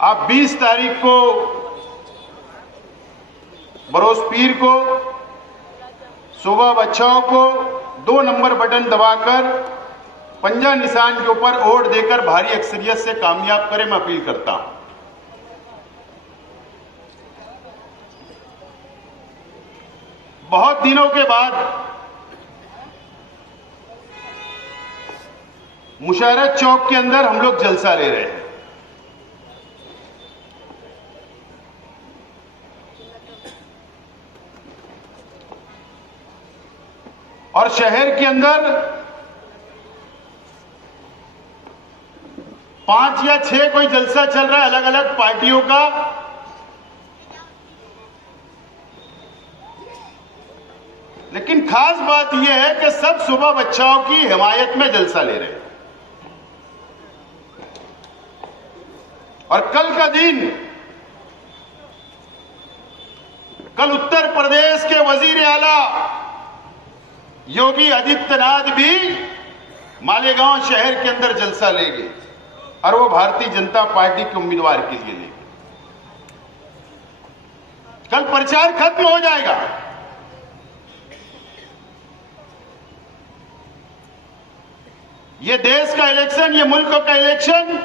आप 20 तारीख को बरोज पीर को सुबह बच्चों को 2 नंबर बटन दबाकर पंजा निशान के ऊपर वोट देकर भारी अक्सरियत से कामयाब करें, मैं अपील करता हूं। बहुत दिनों के बाद मुशारत चौक के अंदर हम लोग जलसा ले रहे हैं। और शहर के अंदर 5 या 6 कोई जलसा चल रहा है अलग अलग पार्टियों का। लेकिन खास बात यह है कि सब सुबह बच्चों की हिमायत में जलसा ले रहे हैं। और कल का दिन, कल उत्तर प्रदेश के वजीर आला योगी आदित्यनाथ भी मालेगांव शहर के अंदर जलसा लेंगे और वो भारतीय जनता पार्टी के उम्मीदवार के लिए लेंगे। कल प्रचार खत्म हो जाएगा। ये देश का इलेक्शन, ये मुल्क का इलेक्शन,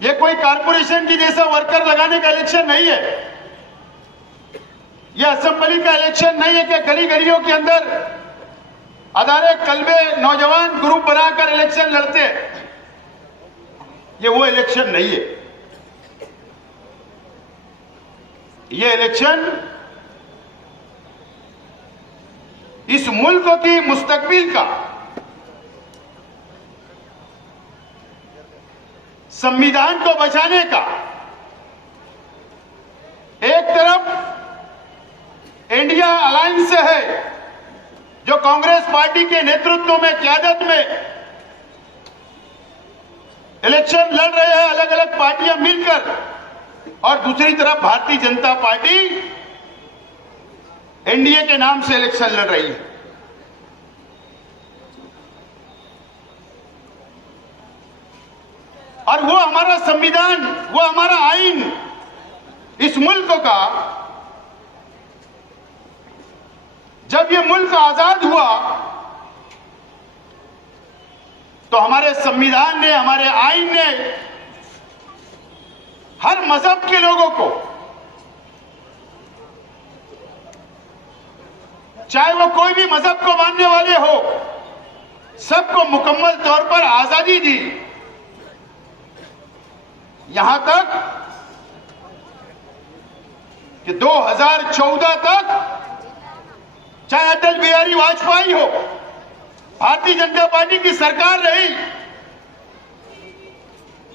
ये कोई कारपोरेशन की जैसा वर्कर लगाने का इलेक्शन नहीं है। यह असेंबली का इलेक्शन नहीं है कि गली गलियों के अंदर अदारे कल्बे नौजवान ग्रुप बनाकर इलेक्शन लड़ते हैं। ये वो इलेक्शन नहीं है। ये इलेक्शन इस मुल्क की मुस्तकबिल का, संविधान को बचाने का। एक तरफ इंडिया अलायंस है जो कांग्रेस पार्टी के नेतृत्व में, क़यादत में इलेक्शन लड़ रहे हैं अलग अलग पार्टियां मिलकर, और दूसरी तरफ भारतीय जनता पार्टी एनडीए के नाम से इलेक्शन लड़ रही है। और वो हमारा संविधान, वो हमारा आईन, इस मुल्क का, जब ये मुल्क आजाद हुआ तो हमारे संविधान ने, हमारे आईन ने हर मजहब के लोगों को, चाहे वो कोई भी मजहब को मानने वाले हो, सबको मुकम्मल तौर पर आजादी दी। यहां तक कि 2014 तक चाहे अटल बिहारी वाजपेयी हो, भारतीय जनता पार्टी की सरकार रही,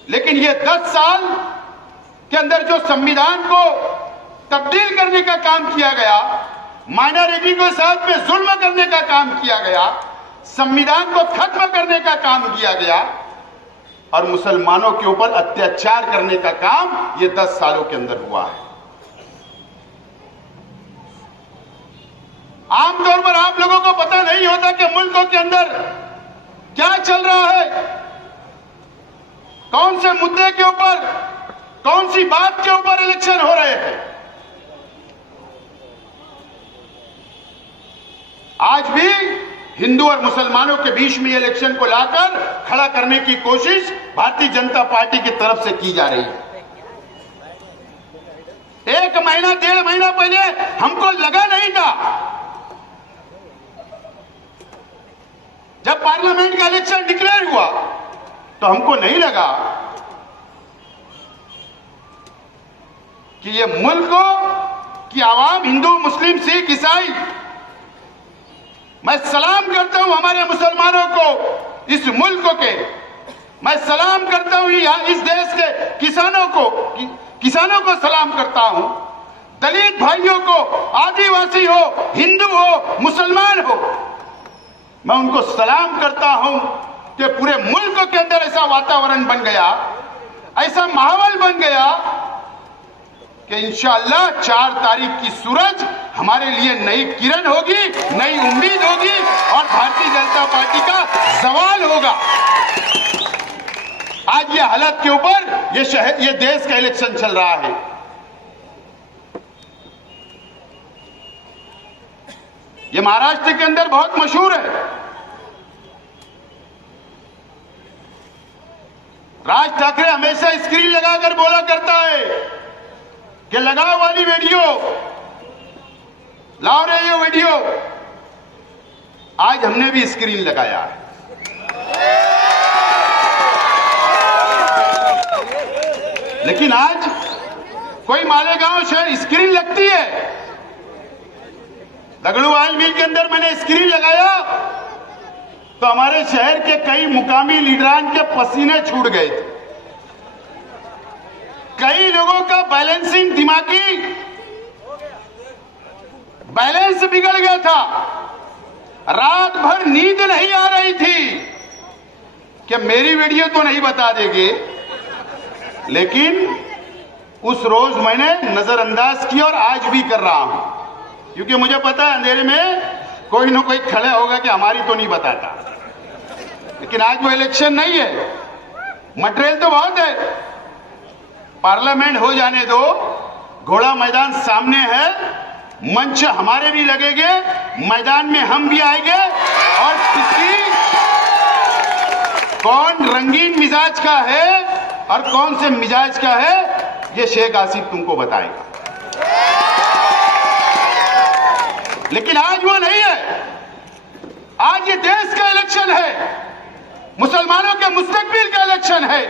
लेकिन ये 10 साल के अंदर जो संविधान को तब्दील करने का काम किया गया, माइनॉरिटी के साथ में जुल्म करने का काम किया गया, संविधान को खत्म करने का काम किया गया और मुसलमानों के ऊपर अत्याचार करने का काम ये 10 सालों के अंदर हुआ है। आमतौर पर आप लोगों को पता नहीं होता कि मुल्कों के अंदर क्या चल रहा है, कौन से मुद्दे के ऊपर, कौन सी बात के ऊपर इलेक्शन हो रहे हैं। आज भी हिंदू और मुसलमानों के बीच में इलेक्शन को लाकर खड़ा करने की कोशिश भारतीय जनता पार्टी की तरफ से की जा रही है। 1 महीना 1.5 महीना पहले हमको लगा नहीं था, जब पार्लियामेंट का इलेक्शन डिक्लेयर हुआ तो हमको नहीं लगा कि ये मुल्क की आवाम, हिंदू, मुस्लिम, सिख, ईसाई, मैं सलाम करता हूं हमारे मुसलमानों को, इस मुल्क के, मैं सलाम करता हूं इस देश के किसानों को सलाम करता हूं, दलित भाइयों को, आदिवासी हो, हिंदू हो, मुसलमान हो, मैं उनको सलाम करता हूं कि पूरे मुल्क के अंदर ऐसा वातावरण बन गया, ऐसा माहौल बन गया कि इंशाअल्लाह 4 तारीख की सूरज हमारे लिए नई किरण होगी, नई उम्मीद होगी और भारतीय जनता पार्टी का सवाल होगा। आज ये हालत के ऊपर ये देश का इलेक्शन चल रहा है। ये महाराष्ट्र के अंदर बहुत मशहूर है। राज ठाकरे हमेशा स्क्रीन लगाकर बोला करता है कि लगाओ वाली वीडियो, लाओ रे ये वीडियो। आज हमने भी स्क्रीन लगाया है। लेकिन आज कोई मालेगांव शहर स्क्रीन लगती है। दगड़ू ऑयल मिल के अंदर मैंने स्क्रीन लगाया तो हमारे शहर के कई मुकामी लीडरान के पसीने छूट गए थे। कई लोगों का बैलेंसिंग, दिमागी बैलेंस बिगड़ गया था। रात भर नींद नहीं आ रही थी कि मेरी वीडियो तो नहीं बता देंगे, लेकिन उस रोज मैंने नजरअंदाज किया और आज भी कर रहा हूं, क्योंकि मुझे पता है अंधेरे में कोई ना कोई खड़ा होगा कि हमारी तो नहीं बताता। लेकिन आज वो इलेक्शन नहीं है, मटेरियल तो बहुत है। पार्लियामेंट हो जाने दो, घोड़ा मैदान सामने है, मंच हमारे भी लगेंगे, मैदान में हम भी आएंगे और किसी कौन रंगीन मिजाज का है और कौन से मिजाज का है ये शेख आसिफ तुमको बताएगा। लेकिन आज वो नहीं है। आज ये देश का इलेक्शन है, मुसलमानों के मुस्तकबिल का इलेक्शन है,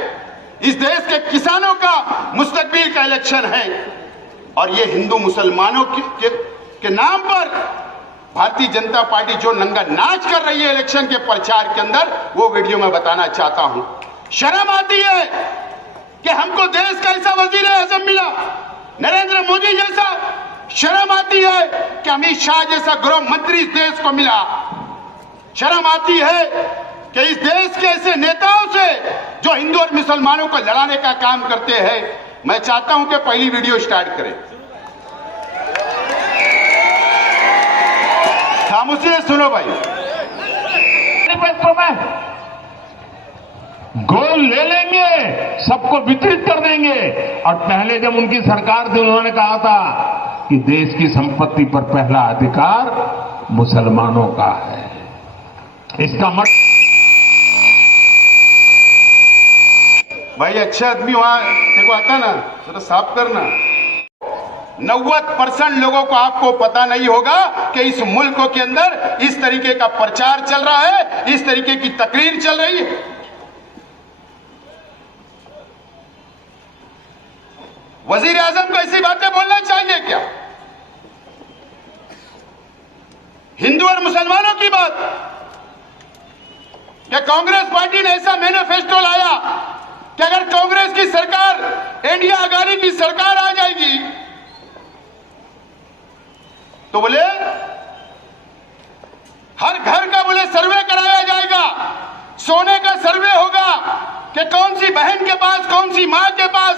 इस देश के किसानों का मुस्तकबिल का इलेक्शन है। और ये हिंदू मुसलमानों के नाम पर भारतीय जनता पार्टी जो नंगा नाच कर रही है इलेक्शन के प्रचार के अंदर, वो वीडियो में बताना चाहता हूं। शर्म आती है कि हमको देश का ऐसा वजीर आजम मिला, नरेंद्र मोदी जैसा। शर्म आती है कि अमित शाह जैसा गृह मंत्री इस देश को मिला। शर्म आती है कि इस देश के ऐसे नेताओं से जो हिंदू और मुसलमानों को लड़ाने का काम करते हैं। मैं चाहता हूं कि पहली वीडियो स्टार्ट करें। खामोशी से सुनो भाई। गोल ले लेंगे, सबको वितरित कर देंगे। और पहले जब उनकी सरकार थी उन्होंने कहा था कि देश की संपत्ति पर पहला अधिकार मुसलमानों का है। इसका मतलब भाई अच्छा आदमी वहां देखो आता ना, जरा साफ करना। 90% लोगों को आपको पता नहीं होगा कि इस मुल्क के अंदर इस तरीके का प्रचार चल रहा है, इस तरीके की तकरीर चल रही है। वजीर आजम को ऐसी बातें बोलना चाहिए क्या? हिंदू और मुसलमानों की बात। क्या कांग्रेस पार्टी ने ऐसा मैनिफेस्टो लाया कि अगर कांग्रेस की सरकार, इंडिया आघाड़ी की सरकार आ जाएगी तो बोले हर घर का बोले सर्वे कराया जाएगा, सोने का सर्वे होगा कि कौन सी बहन के पास, कौन सी मां के पास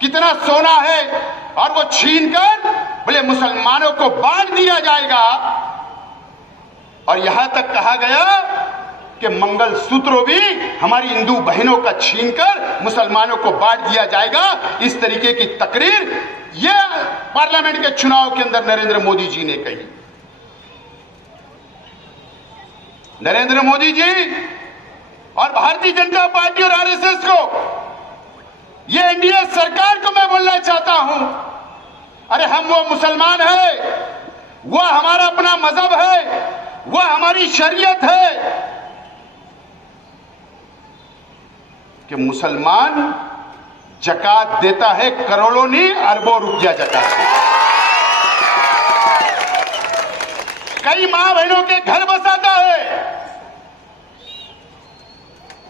कितना सोना है, और वो छीनकर बोले मुसलमानों को बांट दिया जाएगा। और यहां तक कहा गया कि मंगलसूत्र भी हमारी हिंदू बहनों का छीनकर मुसलमानों को बांट दिया जाएगा। इस तरीके की तकरीर ये पार्लियामेंट के चुनाव के अंदर नरेंद्र मोदी जी ने कही। नरेंद्र मोदी जी और भारतीय जनता पार्टी और आरएसएस को, ये एनडीए सरकार को मैं बोलना चाहता हूं, अरे हम वो मुसलमान है, वह हमारा अपना मजहब है, वह हमारी शरीयत है कि मुसलमान जकात देता है, करोड़ों नहीं अरबों रुपया जकात देता है। कई मां बहनों के घर बसाता है,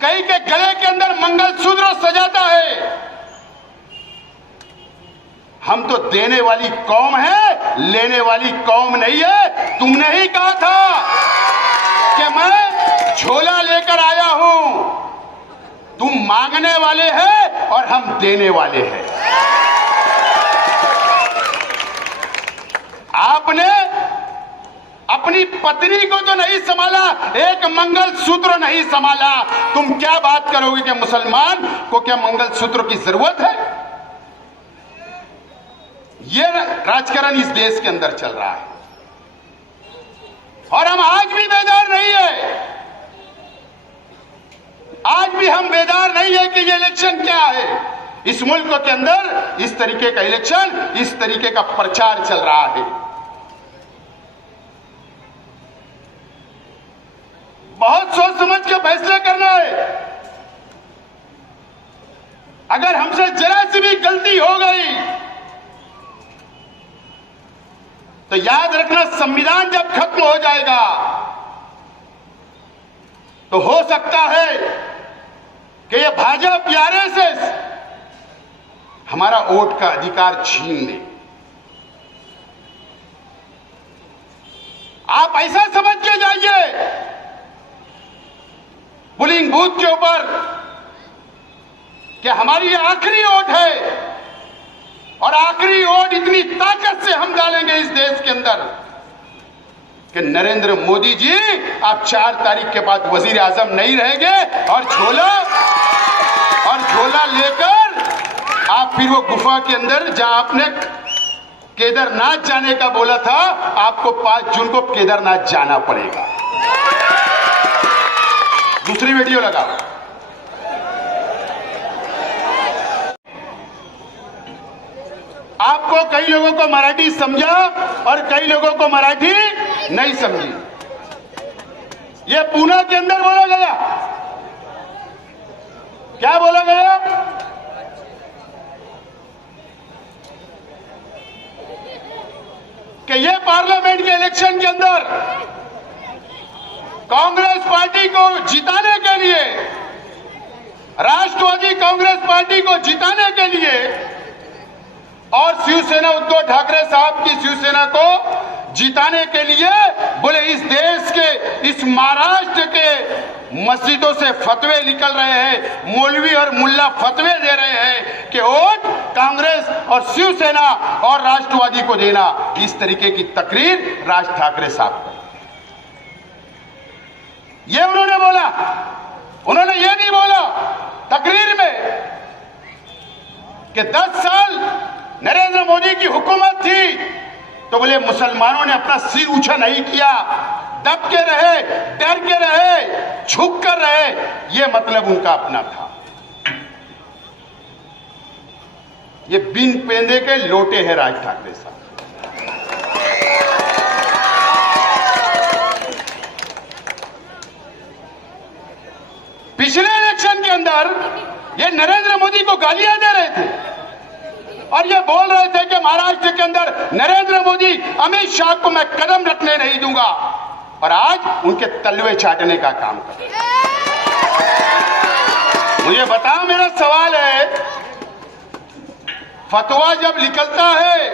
कई के गले के अंदर मंगलसूत्र सजाता है। हम तो देने वाली कौम है, लेने वाली कौम नहीं है। तुमने ही कहा था कि मैं झोला लेकर आया हूं, तुम मांगने वाले हैं और हम देने वाले हैं। आपने अपने अपनी पत्नी को तो नहीं संभाला, एक मंगलसूत्र नहीं संभाला, तुम क्या बात करोगे कि मुसलमान को क्या मंगलसूत्र की जरूरत है? ये राजकारण इस देश के अंदर चल रहा है और हम आज भी बेदार नहीं है। आज भी हम बेदार नहीं है कि ये इलेक्शन क्या है। इस मुल्क के अंदर इस तरीके का इलेक्शन, इस तरीके का प्रचार चल रहा है। बहुत सोच समझ के फैसले करना है। अगर हमसे जरा सी भी गलती हो गई तो याद रखना, संविधान जब खत्म हो जाएगा तो हो सकता है कि ये भाजपा आरएसएस हमारा वोट का अधिकार छीन ले। आप ऐसा समझ के जाइए पोलिंग बूथ के ऊपर कि हमारी ये आखिरी वोट है और आखिरी वोट इतनी ताकत से हम डालेंगे इस देश के अंदर कि नरेंद्र मोदी जी आप 4 तारीख के बाद वजीर आजम नहीं रहेंगे और झोला लेकर आप फिर वो गुफा के अंदर, जहां आपने केदारनाथ जाने का बोला था, आपको 5 जून को केदारनाथ जाना पड़ेगा। दूसरी वीडियो लगा। आपको कई लोगों को मराठी समझा और कई लोगों को मराठी नहीं समझी। ये पूना के अंदर बोला गया, क्या बोला गया? कि ये पार्लियामेंट के इलेक्शन के अंदर कांग्रेस पार्टी को जिताने के लिए, राष्ट्रवादी कांग्रेस पार्टी को जिताने के लिए और शिवसेना, उद्धव ठाकरे साहब की शिवसेना को जिताने के लिए, बोले इस देश के, इस महाराष्ट्र के मस्जिदों से फतवे निकल रहे हैं, मौलवी और मुल्ला फतवे दे रहे हैं कि वोट कांग्रेस और शिवसेना और राष्ट्रवादी को देना। इस तरीके की तकरीर राज ठाकरे साहब को ये उन्होंने बोला। उन्होंने ये भी बोला तकरीर में कि 10 साल नरेंद्र मोदी की हुकूमत थी तो बोले मुसलमानों ने अपना सिर ऊंचा नहीं किया, दब के रहे, डर के रहे, झुक कर रहे। ये मतलब उनका अपना था। ये बिन पेंदे के लोटे हैं राज ठाकरे साहब। पिछले इलेक्शन के अंदर ये नरेंद्र मोदी को गालियां दे रहे थे और ये बोल रहे थे कि महाराष्ट्र के अंदर नरेंद्र मोदी, अमित शाह को मैं कदम रखने नहीं दूंगा, और आज उनके तलवे चाटने का काम कर रहे हैं। मुझे बताओ, मेरा सवाल है, फतवा जब निकलता है,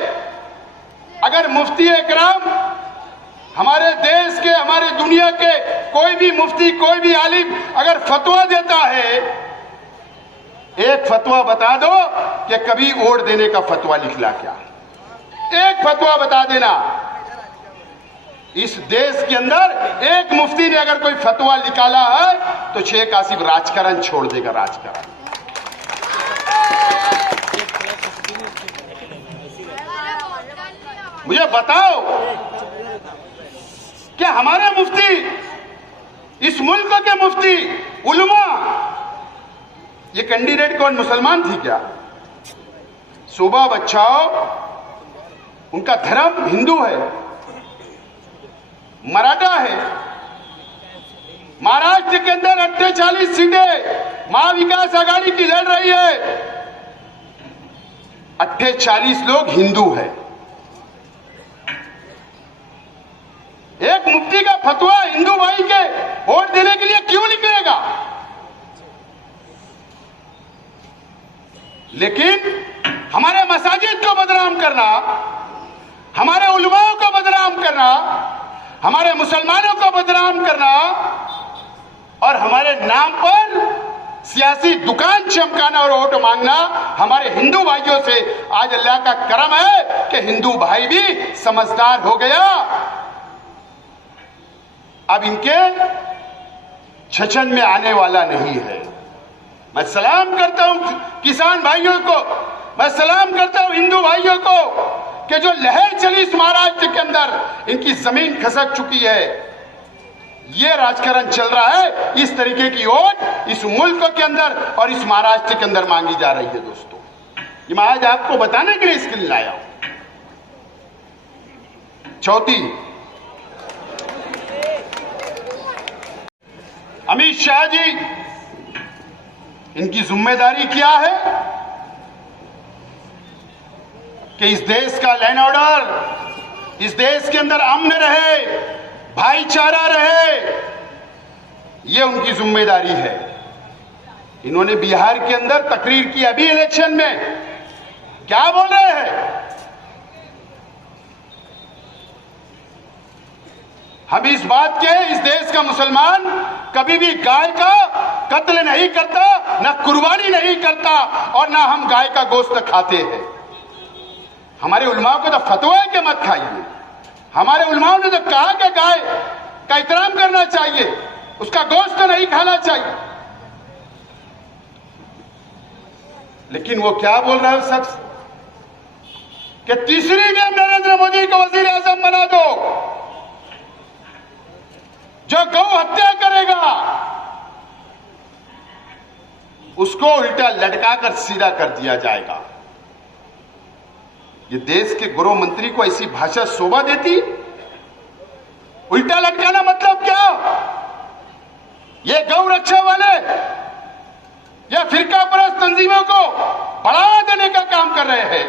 अगर मुफ्ती इकराम हमारे देश के, हमारे दुनिया के कोई भी मुफ्ती, कोई भी आलिम अगर फतवा देता है, एक फतवा बता दो कि कभी वोट देने का फतवा निकला क्या? एक फतवा बता देना। इस देश के अंदर एक मुफ्ती ने अगर कोई फतवा निकाला है तो शेख आसिफ राजकारण छोड़ देगा, राजकारण। मुझे बताओ कि हमारे मुफ्ती, इस मुल्क के मुफ्ती, उलमा, ये कैंडिडेट कौन, मुसलमान थी क्या? शोभा बच्चाओ, उनका धर्म हिंदू है, मराठा है। महाराष्ट्र के अंदर 48 सीटें महाविकास आघाड़ी की लड़ रही है, 48 लोग हिंदू हैं। एक मुफ्ती का फतवा हिंदू भाई के वोट देने के लिए क्यों निकलेगा? लेकिन हमारे मसाजिद को बदनाम करना, हमारे उलमाओं को बदनाम करना, हमारे मुसलमानों को बदनाम करना और हमारे नाम पर सियासी दुकान चमकाना और वोट मांगना, हमारे हिंदू भाइयों से आज अल्लाह का करम है कि हिंदू भाई भी समझदार हो गया अब इनके छचन में आने वाला नहीं है। मैं सलाम करता हूं किसान भाइयों को, मैं सलाम करता हूं हिंदू भाइयों को कि जो लहर चली इस महाराष्ट्र के अंदर, इनकी जमीन खसक चुकी है। ये राजकारण चल रहा है, इस तरीके की वोट इस मुल्क के अंदर और इस महाराष्ट्र के अंदर मांगी जा रही है। दोस्तों, ये मैं आज आपको बताने के लिए इसके लिए लाया हूं। चौथी, अमित शाह जी, इनकी जिम्मेदारी क्या है कि इस देश का लैंड ऑर्डर, इस देश के अंदर अमन रहे, भाईचारा रहे, यह उनकी जिम्मेदारी है। इन्होंने बिहार के अंदर तकरीर की अभी इलेक्शन में, क्या बोल रहे हैं? हम इस बात के, इस देश का मुसलमान कभी भी गाय का कत्ल नहीं करता, ना कुर्बानी नहीं करता और ना हम गाय का गोश्त खाते हैं। हमारे उलमाओं को तो फतवा है कि मत खाइए। हमारे उलमाओं ने तो कहा कि गाय का एहतराम करना चाहिए, उसका गोश्त तो नहीं खाना चाहिए। लेकिन वो क्या बोल रहा है शख्स कि तीसरी गेम नरेंद्र मोदी को वजीर आजम बना दो, जो गौ हत्या करेगा उसको उल्टा लटकाकर सीधा कर दिया जाएगा। ये देश के गृह मंत्री को ऐसी भाषा शोभा देती? उल्टा लटकाना मतलब क्या? ये गौ रक्षा वाले या फिरका परस्त तंजीमों को बढ़ावा देने का काम कर रहे हैं।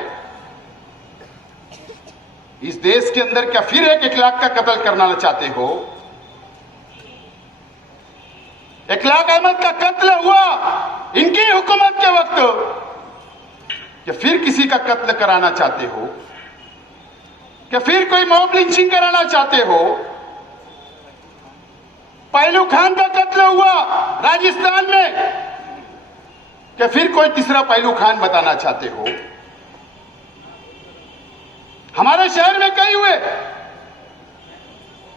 इस देश के अंदर क्या फिर 1 लाख का कत्ल करना चाहते हो? 1 लाख अहमद का कत्ल हुआ इनकी हुकूमत के वक्त, कि फिर किसी का कत्ल कराना चाहते हो? कि फिर कोई मॉब लिंचिंग कराना चाहते हो? पहलू खान का कत्ल हुआ राजस्थान में, कि फिर कोई तीसरा पहलू खान बताना चाहते हो? हमारे शहर में कई हुए,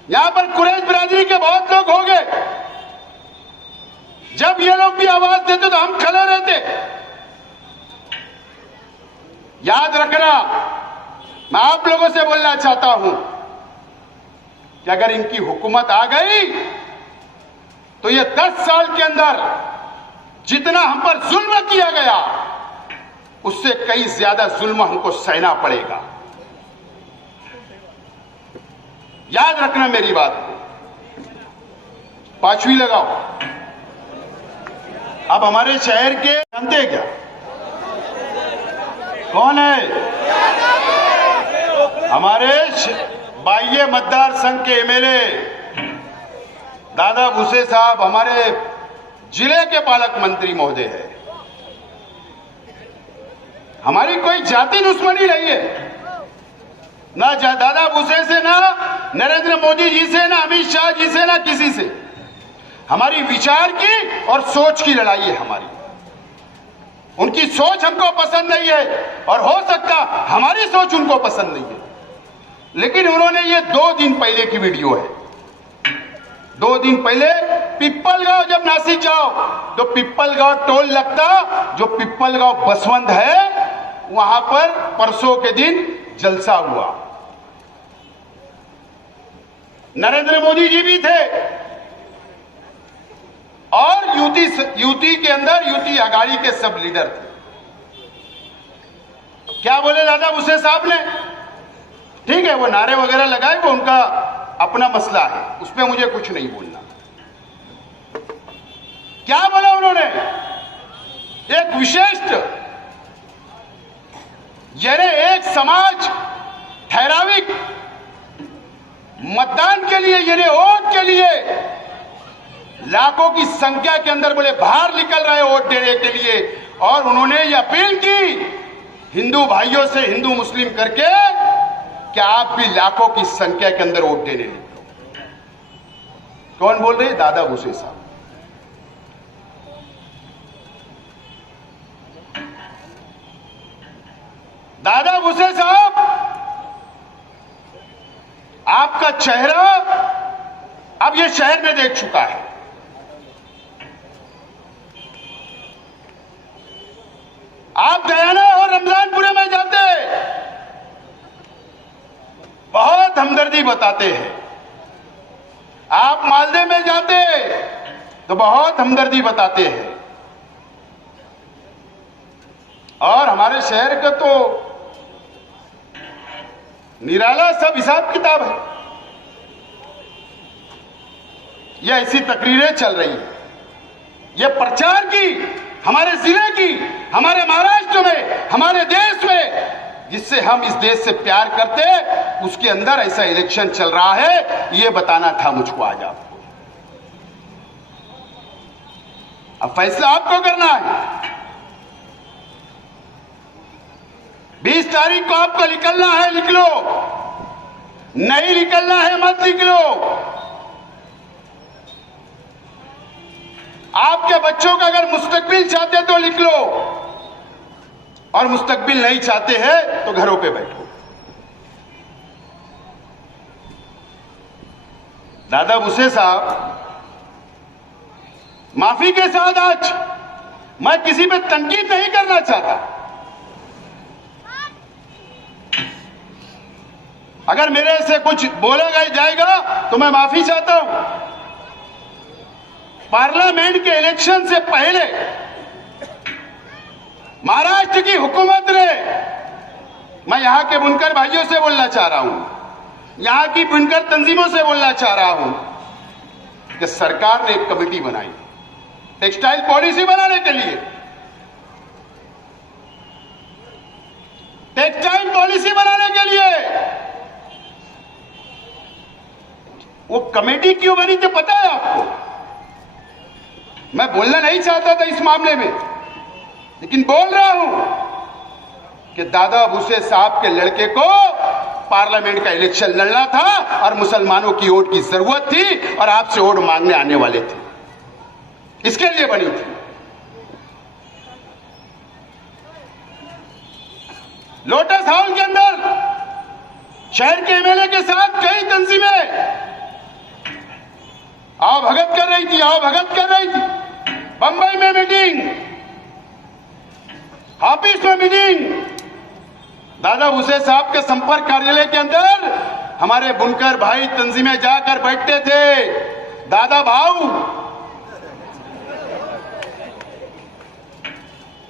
यहां पर कुरैश बिरादरी के बहुत लोग हो गए। जब ये लोग भी आवाज देते तो हम खड़े रहते। याद रखना, मैं आप लोगों से बोलना चाहता हूं कि अगर इनकी हुकूमत आ गई तो ये 10 साल के अंदर जितना हम पर जुल्म किया गया उससे कई ज्यादा जुल्म हमको सहना पड़ेगा। याद रखना मेरी बात को। 5वीं लगाओ। अब हमारे शहर के जानते हैं क्या कौन है? हमारे बाह्य मतदार संघ के एमएलए दादा भूसे साहब हमारे जिले के पालक मंत्री महोदय है। हमारी कोई जाति दुश्मनी नहीं है, ना दादा भूसे से, ना नरेंद्र मोदी जी से, ना अमित शाह जी से, ना किसी से। हमारी विचार की और सोच की लड़ाई है हमारी। उनकी सोच हमको पसंद नहीं है और हो सकता हमारी सोच उनको पसंद नहीं है, लेकिन उन्होंने ये 2 दिन पहले की वीडियो है। 2 दिन पहले पिप्पलगांव जब नासिक जाओ तो पिप्पलगांव टोल लगता, जो पिप्पलगांव बसवंत है वहां पर परसों के दिन जलसा हुआ। नरेंद्र मोदी जी भी थे और यूटी के अंदर यूटी अघाड़ी के सब लीडर थे। क्या बोले दादा भूसे साहब ने? ठीक है, वो नारे वगैरह लगाए, वो उनका अपना मसला है, उस पर मुझे कुछ नहीं बोलना। क्या बोला उन्होंने? एक विशिष्ट, यानी एक समाज ठहराविक मतदान के लिए, यानी वोट के लिए लाखों की संख्या के अंदर बोले बाहर निकल रहे वोट देने के लिए, और उन्होंने ये अपील की हिंदू भाइयों से, हिंदू मुस्लिम करके, कि आप भी लाखों की संख्या के अंदर वोट देने निकलो। कौन बोल रहे? दादा भूसे साहब। दादा भूसे साहब, आपका चेहरा अब अब ये शहर में देख चुका है। आप गयाना और रमजानपुरे में जाते बहुत हमदर्दी बताते हैं, आप मालदे में जाते तो बहुत हमदर्दी बताते हैं, और हमारे शहर का तो निराला सब हिसाब किताब है। यह ऐसी तकरीरें चल रही है, यह प्रचार की, हमारे जिले की, हमारे महाराष्ट्र में, हमारे देश में, जिससे हम इस देश से प्यार करते, उसके अंदर ऐसा इलेक्शन चल रहा है, यह बताना था मुझको आज आपको। अब फैसला आपको करना है। 20 तारीख को आपको निकलना है, लिख लो, नहीं निकलना है मत लिख लो। आपके बच्चों का अगर मुस्तकबिल चाहते तो लिख लो, और मुस्तकबिल नहीं चाहते हैं तो घरों पे बैठो। दादा भूसे साहब, माफी के साथ आज मैं किसी पे तनकीद नहीं करना चाहता। अगर मेरे से कुछ बोला जाएगा तो मैं माफी चाहता हूं। पार्लियामेंट के इलेक्शन से पहले महाराष्ट्र की हुकूमत ने, मैं यहां के बुनकर भाइयों से बोलना चाह रहा हूं, यहां की बुनकर तंजीमों से बोलना चाह रहा हूं कि सरकार ने एक कमेटी बनाई टेक्सटाइल पॉलिसी बनाने के लिए। टेक्सटाइल पॉलिसी बनाने के लिए वो कमेटी क्यों बनी थी पता है आपको? मैं बोलना नहीं चाहता था इस मामले में, लेकिन बोल रहा हूं कि दादा भूसे साहब के लड़के को पार्लियामेंट का इलेक्शन लड़ना था और मुसलमानों की वोट की जरूरत थी और आपसे वोट मांगने आने वाले थे, इसके लिए बनी थी। लोटस हाउस के अंदर शहर के एमएलए के साथ कई तंजीमें आओ भगत कर रही थी, आओ भगत कर रही थी। बंबई में मीटिंग, ऑफिस में मीटिंग, दादा भूसे साहब के संपर्क कार्यालय के अंदर हमारे बुनकर भाई तंजीमें जाकर बैठते थे। दादा भाऊ,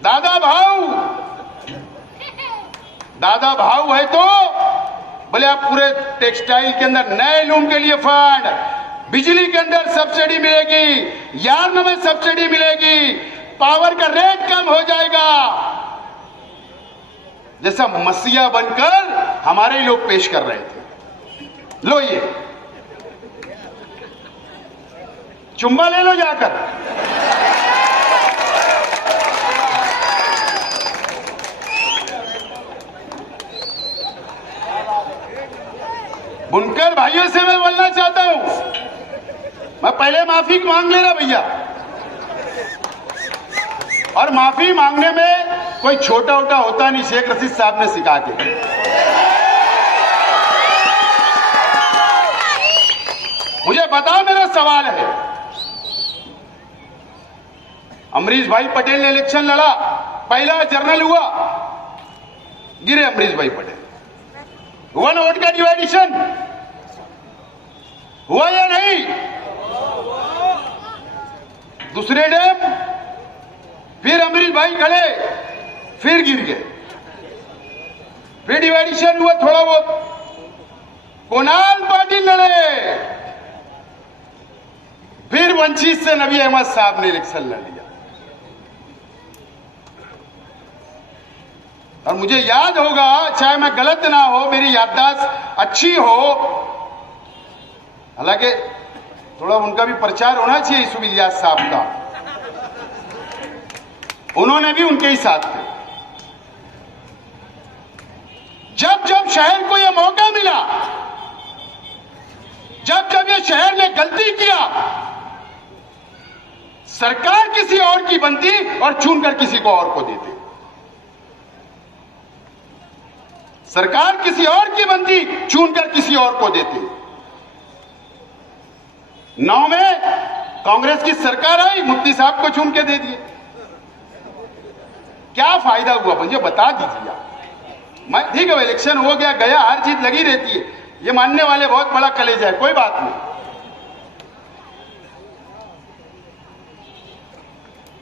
दादा भाऊ, दादा भाऊ है तो बोले आप पूरे टेक्सटाइल के अंदर नए लूम के लिए फंड, बिजली के अंदर सब्सिडी मिलेगी, यार्न में सब्सिडी मिलेगी, पावर का रेट कम हो जाएगा। जैसा मसीहा बनकर हमारे ही लोग पेश कर रहे थे। लो ये चुम्मा ले लो जाकर। बुनकर भाइयों से मैं बोलना चाहता हूं, मैं पहले माफी मांग ले रहा भैया, और माफी मांगने में कोई छोटा उटा होता नहीं, शेख रशीद साहब ने सिखा के। मुझे बताओ, मेरा सवाल है, अमरीश भाई पटेल ने इलेक्शन लड़ा, पहला जर्नल हुआ, गिरे अमरीश भाई पटेल, हुआ ना वोट का डिवाइडेशन? हुआ या नहीं? दूसरे डैम फिर अमरीश भाई खड़े, फिर गिर गए, फिर डिवाइडेशन हुआ थोड़ा बहुत, कुणाल पाटिल लड़े, फिर वंचित से नबी अहमद साहब ने इलेक्शन लड़ लिया। और मुझे याद होगा, चाहे मैं गलत ना हो, मेरी याददाश्त अच्छी हो, हालांकि थोड़ा उनका भी प्रचार होना चाहिए, यूसुफ इलियास साहब का, उन्होंने भी उनके ही साथ थे। जब जब शहर को यह मौका मिला, जब जब ये शहर ने गलती किया, सरकार किसी और की बनती और चुनकर किसी को और को देती। सरकार किसी और की बनती, चुनकर किसी और को देती। 9 में कांग्रेस की सरकार आई, मुफ्ती साहब को चुन के दे दिए। क्या फायदा हुआ मुझे बता दीजिए आप। मैं ठीक है, इलेक्शन हो गया गया, हार जीत लगी रहती है, ये मानने वाले बहुत बड़ा कलेजा है, कोई बात नहीं।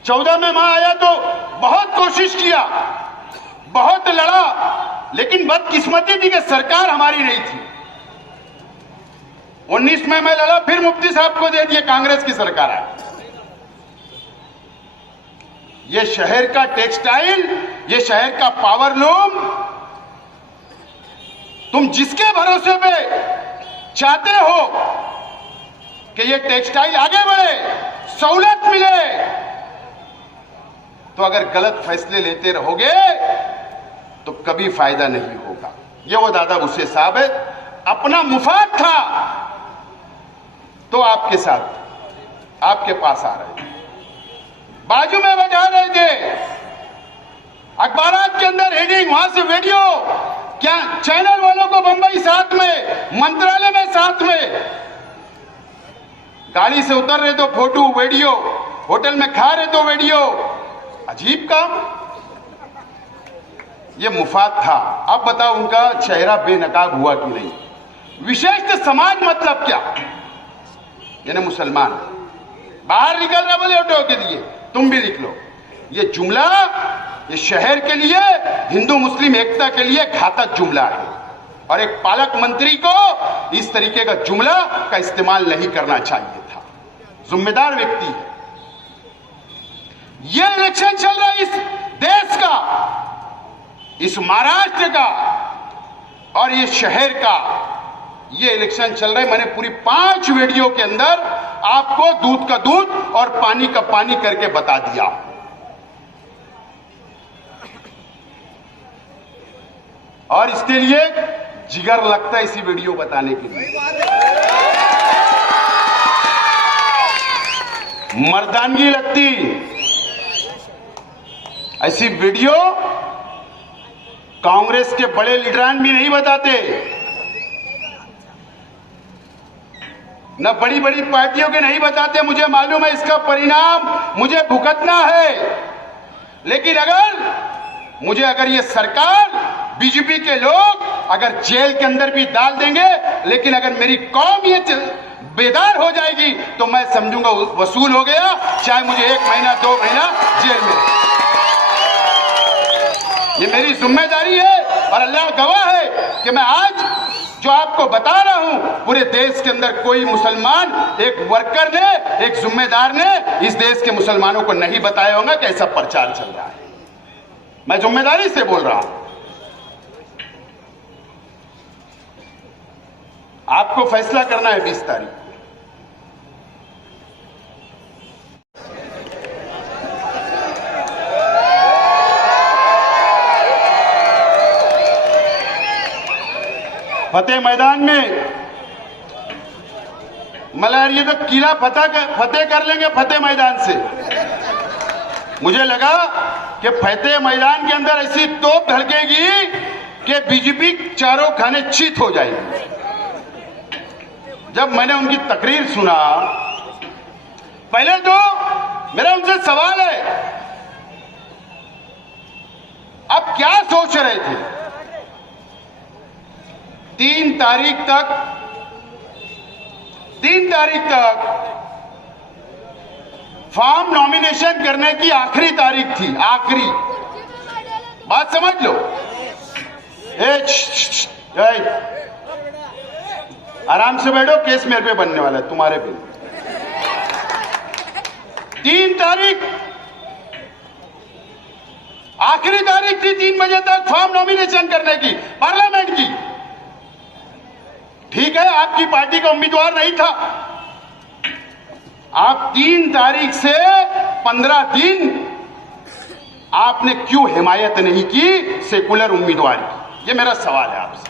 14 में मैं आया तो बहुत कोशिश किया, बहुत लड़ा, लेकिन बदकिस्मती थी कि सरकार हमारी नहीं थी। 19 में मैं लड़ा, फिर मुफ्ती साहब को दे दिए, कांग्रेस की सरकार आई। ये शहर का टेक्सटाइल, ये शहर का पावरलूम, तुम जिसके भरोसे पे चाहते हो कि ये टेक्सटाइल आगे बढ़े, सहूलत मिले, तो अगर गलत फैसले लेते रहोगे तो कभी फायदा नहीं होगा। ये वो दादा भुस्से साहब है, अपना मुफाद था तो आपके साथ, आपके पास आ रहे थे, बाजू में बैठा रहे थे, अखबारात के अंदर हेडिंग, वहां से वीडियो, क्या चैनल वालों को बंबई साथ में, मंत्रालय में साथ में, गाड़ी से उतर रहे तो फोटो वीडियो, होटल में खा रहे तो वीडियो, अजीब काम। ये मुफाद था। अब बताओ उनका चेहरा बेनकाब हुआ कि नहीं। विशेष समाज मतलब क्या, यानी मुसलमान बाहर निकल रहा, बोले ऑटो के लिए, तुम भी लिख लो। ये जुमला ये शहर के लिए, हिंदू मुस्लिम एकता के लिए घातक जुमला है, और एक पालक मंत्री को इस तरीके का जुमला का इस्तेमाल नहीं करना चाहिए था। जिम्मेदार व्यक्ति है। ये इलेक्शन चल रहा है इस देश का, इस महाराष्ट्र का और ये शहर का, ये इलेक्शन चल रहा है। मैंने पूरी 5 वीडियो के अंदर आपको दूध का दूध और पानी का पानी करके बता दिया। और इसके लिए जिगर लगता है इसी वीडियो बताने के लिए, मर्दानगी लगती। ऐसी वीडियो कांग्रेस के बड़े लीडरान भी नहीं बताते, न बड़ी बड़ी पार्टियों के नहीं बताते। मुझे मालूम है इसका परिणाम मुझे भुगतना है, लेकिन अगर ये सरकार, बीजेपी के लोग अगर जेल के अंदर भी डाल देंगे, लेकिन अगर मेरी कौम ये बेदार हो जाएगी तो मैं समझूंगा वसूल हो गया, चाहे मुझे 1 महीना 2 महीना जेल में। ये मेरी जिम्मेदारी है और अल्लाह गवाह है कि मैं आज जो आपको बता रहा हूं, पूरे देश के अंदर कोई मुसलमान, एक वर्कर ने, एक जिम्मेदार ने इस देश के मुसलमानों को नहीं बताया होगा कि ऐसा प्रचार चल रहा है। मैं जिम्मेदारी से बोल रहा हूं। आपको फैसला करना है 20 तारीख को। फतेह मैदान में मलार, ये तो किला फतेह कर लेंगे फतेह मैदान से। मुझे लगा कि फतेह मैदान के अंदर ऐसी तोप धड़केगी कि बीजेपी चारों खाने चित हो जाएगी। जब मैंने उनकी तकरीर सुना, पहले तो मेरा उनसे सवाल है, आप क्या सोच रहे थे? 3 तारीख तक फॉर्म नॉमिनेशन करने की आखिरी तारीख थी, आखिरी। बात समझ लो। आराम से बैठो, केस मेरे पे बनने वाला है, तुम्हारे पे। 3 तारीख आखिरी तारीख थी, 3 बजे तक फॉर्म नॉमिनेशन करने की, पार्लियामेंट की। ठीक है, आपकी पार्टी का उम्मीदवार नहीं था, आप 3 तारीख से 15 दिन आपने क्यों हिमायत नहीं की सेकुलर उम्मीदवार की? ये मेरा सवाल है आपसे,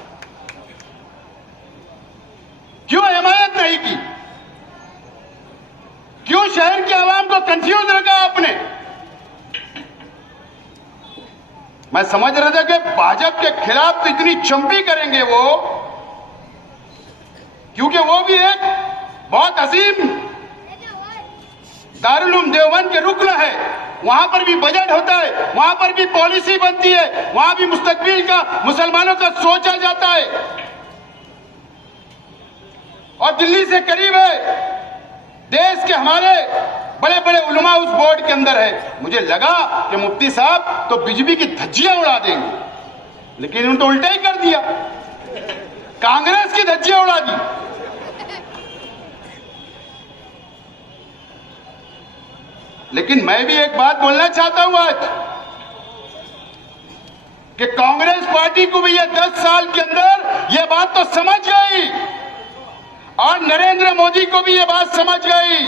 क्यों हिमायत नहीं की? क्यों शहर की आवाम को कंफ्यूज रखा आपने? मैं समझ रहा था कि भाजपा के खिलाफ तो इतनी चंपी करेंगे वो, क्योंकि वो भी एक बहुत अजीम दारुल उलूम देवबंद के रुकन है, वहां पर भी बजट होता है, वहां पर भी पॉलिसी बनती है, वहां भी मुस्तकबिल का मुसलमानों का सोचा जाता है। और दिल्ली से करीब है, देश के हमारे बड़े बड़े उलमा उस बोर्ड के अंदर है। मुझे लगा कि मुफ्ती साहब तो बिजली की धज्जियां उड़ा देंगे, लेकिन उन्होंने तो उल्टा ही कर दिया, कांग्रेस की धज्जियां उड़ा दी। लेकिन मैं भी एक बात बोलना चाहता हूं आज कि कांग्रेस पार्टी को भी ये 10 साल के अंदर ये बात तो समझ गई और नरेंद्र मोदी को भी ये बात समझ गई।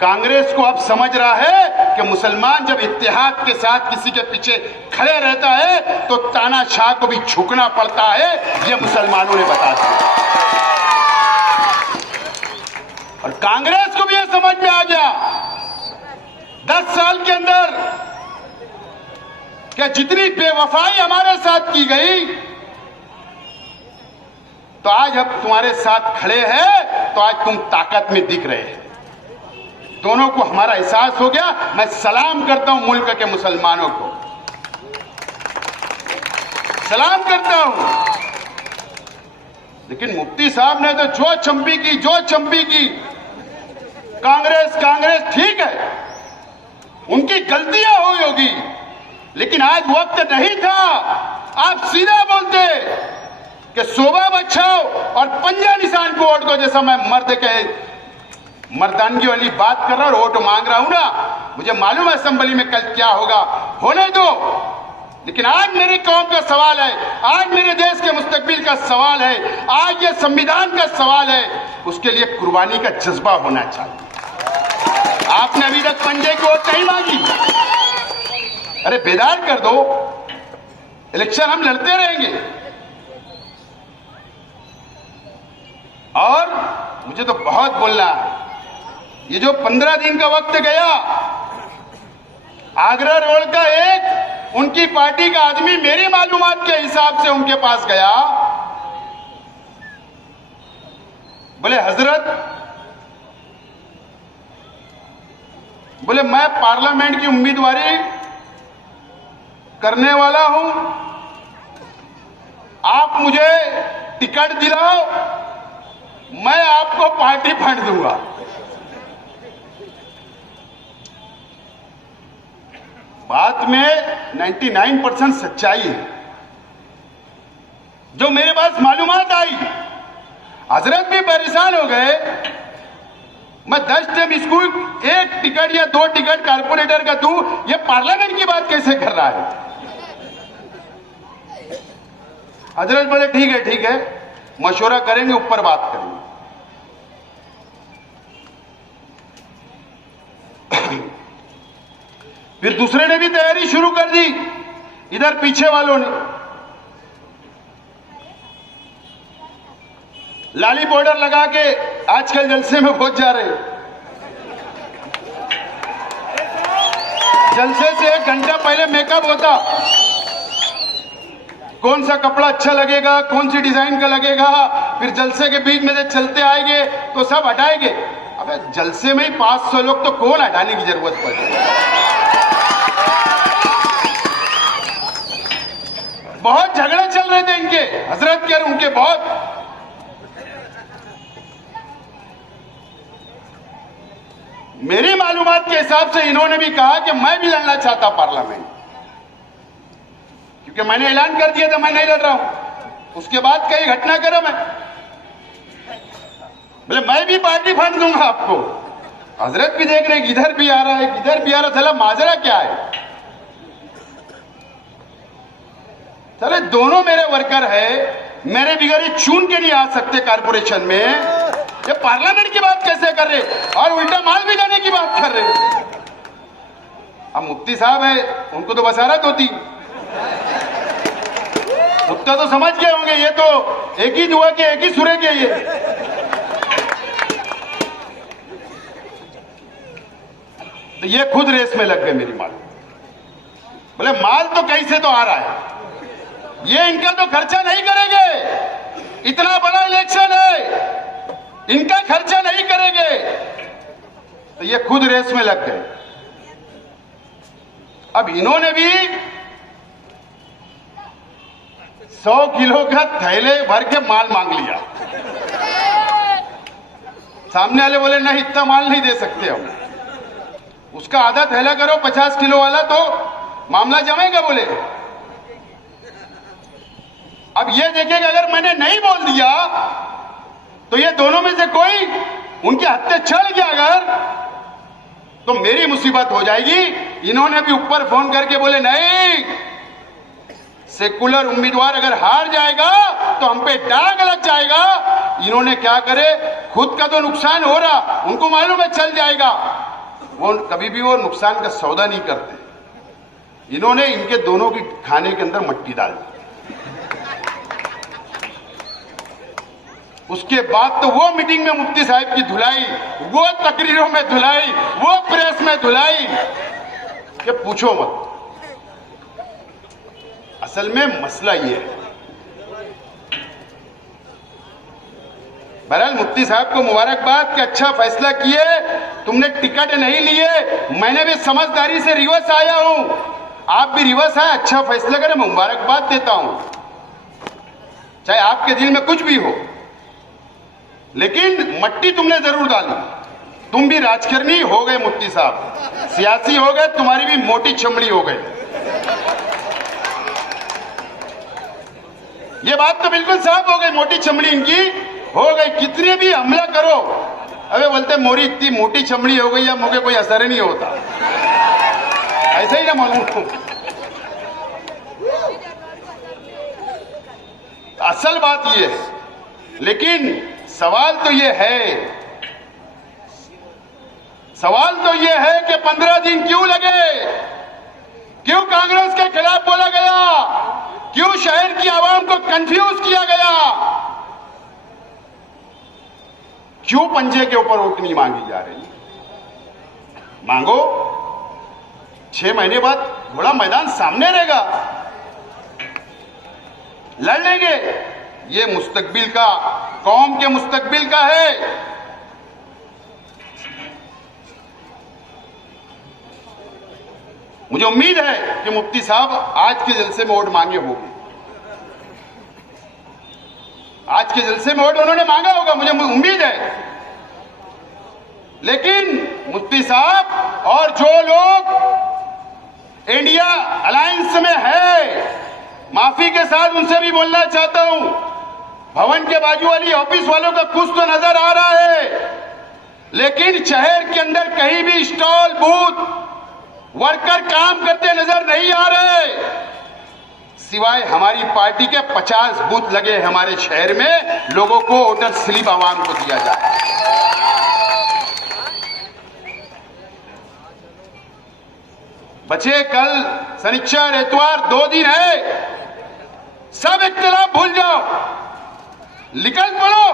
कांग्रेस को अब समझ रहा है कि मुसलमान जब इत्तेहाद के साथ किसी के पीछे खड़े रहता है तो तानाशाह को भी झुकना पड़ता है, ये मुसलमानों ने बता दिया। और कांग्रेस को भी यह समझ में आ गया 10 साल के अंदर कि जितनी बेवफाई हमारे साथ की गई, तो आज हम तुम्हारे साथ खड़े हैं तो आज तुम ताकत में दिख रहे हैं। दोनों को हमारा एहसास हो गया। मैं सलाम करता हूं मुल्क के मुसलमानों को, सलाम करता हूं। लेकिन मुफ्ती साहब ने तो जो चंपी की कांग्रेस ठीक है, उनकी गलतियां हुई होगी, लेकिन आज वक्त नहीं था। आप सीधा बोलते कि शोभा बचाओ और पंजा निशान को वोट दो, जैसा मैं मर्द के मर्दानगी वाली बात कर रहा हूं, वोट मांग रहा हूं ना। मुझे मालूम है असेंबली में कल क्या होगा, होने दो। लेकिन आज मेरी कौम का सवाल है, आज मेरे देश के मुस्तकबिल का सवाल है, आज ये संविधान का सवाल है, उसके लिए कुर्बानी का जज्बा होना चाहिए। आपने अभी तक पंजे की वोट नहीं मांगी, अरे बेदार कर दो, इलेक्शन हम लड़ते रहेंगे। और मुझे तो बहुत बोलना है, ये जो 15 दिन का वक्त गया, आगरा रोड का एक उनकी पार्टी का आदमी मेरी मालूमात के हिसाब से उनके पास गया, बोले हजरत, बोले मैं पार्लियामेंट की उम्मीदवारी करने वाला हूं, आप मुझे टिकट दिलाओ, मैं आपको पार्टी फंड दूंगा। बात में 99% सच्चाई है। जो मेरे पास मालूमात आई, हजरत भी परेशान हो गए। मैं 10 टाइम स्कूल 1 टिकट या 2 टिकट कारपोरेटर का दूं, ये पार्लियामेंट की बात कैसे कर रहा है? हजरत बोले ठीक है, मशवरा करेंगे, ऊपर बात करेंगे। फिर दूसरे ने भी तैयारी शुरू कर दी, इधर पीछे वालों ने लाली बॉर्डर लगा के आजकल जलसे में पहुंच जा रहे। जलसे से 1 घंटा पहले मेकअप होता, कौन सा कपड़ा अच्छा लगेगा, कौन सी डिजाइन का लगेगा, फिर जलसे के बीच में से चलते आएंगे तो सब हटाएंगे। अबे जलसे में ही 500 लोग, तो कौन हटाने की जरूरत पड़ती? बहुत झगड़े चल रहे थे इनके, हजरत के और उनके बहुत। मेरी मालूमात के हिसाब से इन्होंने भी कहा कि मैं भी लड़ना चाहता पार्लियामेंट, क्योंकि मैंने ऐलान कर दिया था मैं नहीं लड़ रहा हूं। उसके बाद कई घटनाक्रम है, बोले मैं भी पार्टी फंड दूंगा आपको। हजरत भी देख रहे इधर भी आ रहा है, इधर भी आ रहा, चला माजरा क्या है? चले दोनों मेरे वर्कर है, मेरे बिगड़ी चुन के नहीं आ सकते कारपोरेशन में, ये पार्लियामेंट की बात कैसे कर रहे और उल्टा माल भी देने की बात कर रहे। अब मुफ्ती साहब है, उनको तो बसारत होती, मुफ्ता तो समझ गए होंगे ये तो एक ही दुआ के एक ही सूरे के। ये तो ये खुद रेस में लग गए मेरी माल। बोले माल तो कैसे तो आ रहा है, ये इनका तो खर्चा नहीं करेंगे, इतना बड़ा इलेक्शन है, इनका खर्चा नहीं करेंगे, तो ये खुद रेस में लग गए। अब इन्होंने भी 100 किलो का थैले भर के माल मांग लिया। सामने वाले बोले नहीं, इतना माल नहीं दे सकते हम, उसका आधा थैला करो 50 किलो वाला, तो मामला जमेगा बोले। अब ये देखेगा, अगर मैंने नहीं बोल दिया तो ये दोनों में से कोई उनके हत्थे चढ़ गया अगर, तो मेरी मुसीबत हो जाएगी। इन्होंने भी ऊपर फोन करके बोले नहीं, सेकुलर उम्मीदवार अगर हार जाएगा तो हम पे दाग लग जाएगा। इन्होंने क्या करे, खुद का तो नुकसान हो रहा, उनको मालूम है चल जाएगा, वो कभी भी वो नुकसान का सौदा नहीं करते। इन्होंने इनके दोनों की खाने के अंदर मट्टी डाल दी। उसके बाद तो वो मीटिंग में मुफ्ती साहब की धुलाई, वो तकरीरों में धुलाई, वो प्रेस में धुलाई कि पूछो मत। असल में मसला ये है, बहरहाल मुफ्ती साहब को मुबारकबाद कि अच्छा फैसला किए, तुमने टिकट नहीं लिए। मैंने भी समझदारी से रिवर्स आया हूं, आप भी रिवर्स आए, अच्छा फैसला करें, मैं मुबारकबाद देता हूं, चाहे आपके दिल में कुछ भी हो। लेकिन मट्टी तुमने जरूर डाली, तुम भी राजकरनी हो गए मुफ्ती साहब, सियासी हो गए, तुम्हारी भी मोटी चमड़ी हो गई। ये बात तो बिल्कुल साफ हो गई, मोटी चमड़ी इनकी हो गई। कितने भी हमला करो, अबे बोलते मोरी इतनी मोटी चमड़ी हो गई या मुझे कोई असर ही नहीं होता, ऐसा ही ना मालूम। असल बात ये है, लेकिन सवाल तो ये है कि 15 दिन क्यों लगे, क्यों कांग्रेस के खिलाफ बोला गया, क्यों शहर की आवाम को कंफ्यूज किया गया, क्यों पंजे के ऊपर वोट नहीं मांगी जा रही। मांगो, 6 महीने बाद घोड़ा मैदान सामने रहेगा, लड़ लेंगे। ये मुस्तकबिल का, कौम के मुस्तकबिल का है। मुझे उम्मीद है कि मुफ्ती साहब आज के जलसे में वोट मांगे होंगे, आज के जलसे में वोट उन्होंने मांगा होगा, मुझे उम्मीद है। लेकिन मुफ्ती साहब और जो लोग इंडिया अलायंस में है, माफी के साथ उनसे भी बोलना चाहता हूं, भवन के बाजू वाली ऑफिस वालों का कुछ तो नजर आ रहा है, लेकिन शहर के अंदर कहीं भी स्टॉल बूथ वर्कर काम करते नजर नहीं आ रहे, सिवाय हमारी पार्टी के 50 बूथ लगे हमारे शहर में, लोगों को वोटर स्लिप आवाम को दिया जाए। बचे कल शनिचर इतवार 2 दिन है, सब इख्तिलाफ भूल जाओ, निकल पड़ो,